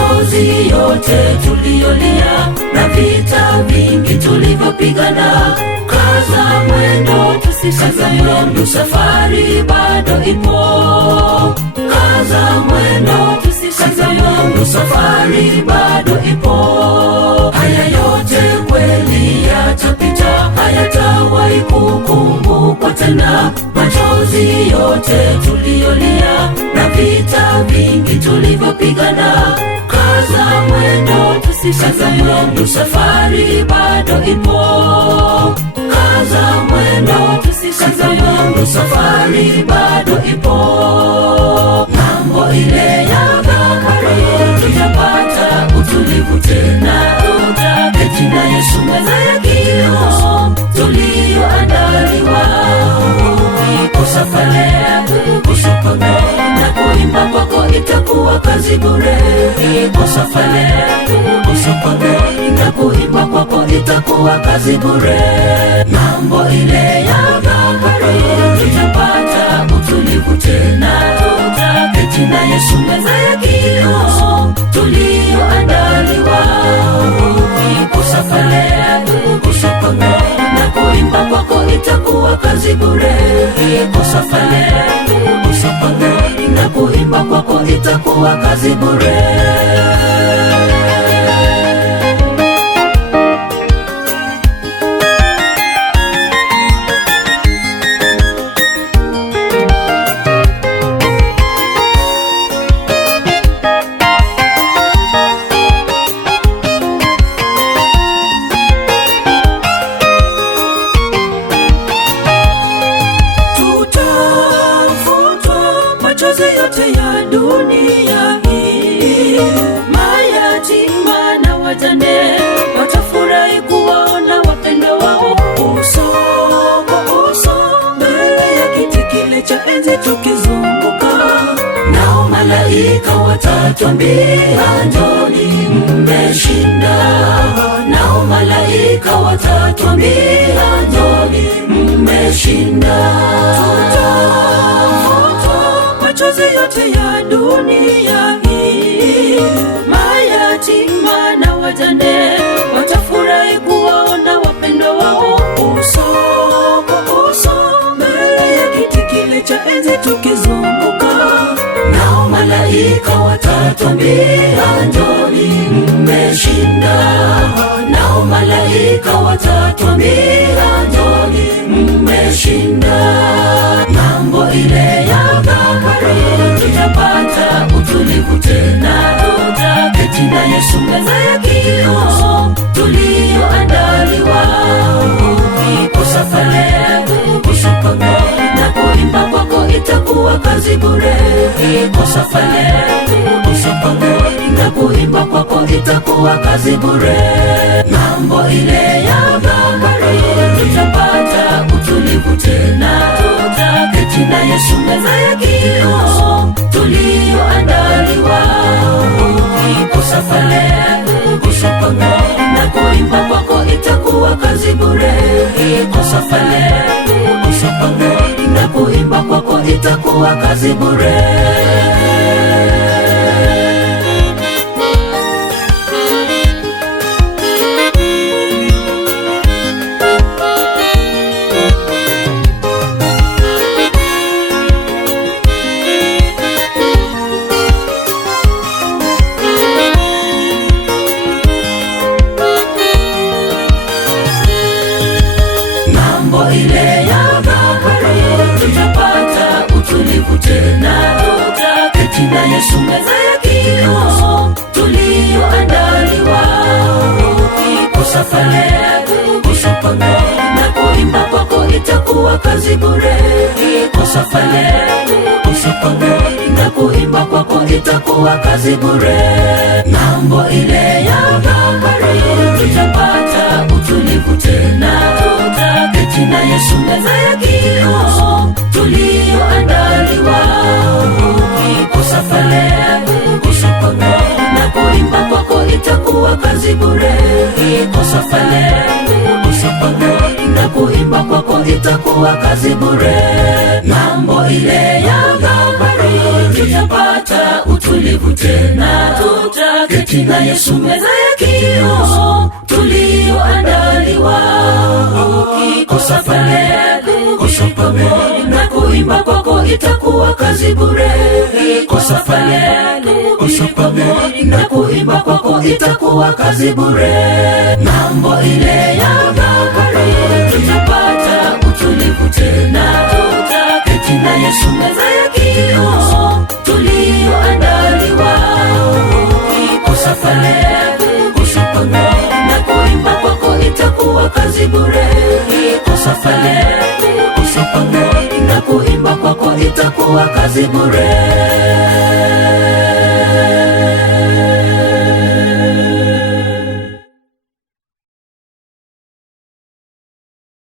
machozi yote tuliolia na vita vingi tulivyopigana. Kaza mwendo tusikate mwendo, safari bado ipo. Kaza mwendo tusikate mwendo, safari bado ipo. Haya yote kweli yatapita, hayatawahi kukumbukwa tena. Machozi yote tuliolia na vita vingi tulivyopigana. Kaza mwendo tusikate mwendo, safari bado ipo. Kaza mwendo tusikate mwendo, safari bado ipo. Ng'ambo ile ya bahari tutapata utulivu tena, tutaketi na Yesu meza ya kioo tulioandaliwa. Kosa pale kusopanga na kuimba kwako itakuwa kazi bure. Kosa pale kusopanga na kuimba kwako itakuwa kazi bure. Ng'ambo ile ya bahari tutapata utulivu tena, tutaketi na Yesu meza ya kioo tulioandaliwa. Kosa pale kusopanga na kuimba kwako itakuwa kazi bure. Kosa pale kusopanga na kuimba kwako itakuwa kazi bure. Machozi yote ya dunia hii, mayatima na wajane watafurahi kuwaona wapendwa wao uso kwa uso mbele ya kiti kile cha enzi tukizunguka. Nao malaika watatuambia njoni mmeshinda. Nao malaika watatuambia njoni mmeshinda. Machozi yote ya dunia hii, mayatima na wajane watafurahi kuwaona wapendwa wao uso kwa uso mbele ya kiti kile cha enzi tukizunguka. Nao malaika watatuambia njoni mmeshinda. Nao malaika watatuambia njoni mmeshinda. Ng'ambo ile ya bahari tutapata utulivu tena, tutaketi na Yesu meza ya kioo tulioandaliwa. Kosa pale kusopanga na kuimba kwako itakuwa kazi bure. Kosa pale kusopanga na kuimba kwako itakuwa kazi bure. Ng'ambo ile ya bahari tutapata utulivu tena, tutaketi na Yesu meza ya kioo tulioandaliwa. Kosa pale kusopanga na kuimba kwako itakuwa kazi bure. Kosa pale kusopanga na kuimba kwako itakuwa kazi bure. Ng'ambo ile ya bahari tutapata utulivu tena, tutaketi na Yesu meza ya kioo tulioandaliwa. Kosa pale kusopanga na kuimba kwako itakuwa kazi bure. Kosa pale kusopanga na kuimba kwako itakuwa kazi bure. Ng'ambo ile ya bahari tutapata utulivu tena, tutaketi na Yesu meza ya kioo tulioandaliwa. Kosa pale kusopanga na kuimba kwako itakuwa kazi bure. Kosa pale kusopanga na kuimba kwako itakuwa kazi bure. Ng'ambo ile ya bahari tutapata utulivu tena, tutaketi keti na Yesu meza ya kioo tulioandaliwa. Ukikosa pale na kuimba kwako itakuwa kazi bure. Ukikosa pale na kuimba kwako itakuwa kazi bure. Ng'ambo ile ya bahari tutapata utulivu tena, tutaketi na Yesu meza ya kioo tulioandaliwa. Ukikosa pale na kuimba kwako itakuwa kazi bure. Ukikosa pale na kuimba kwako itakuwa kazi bure.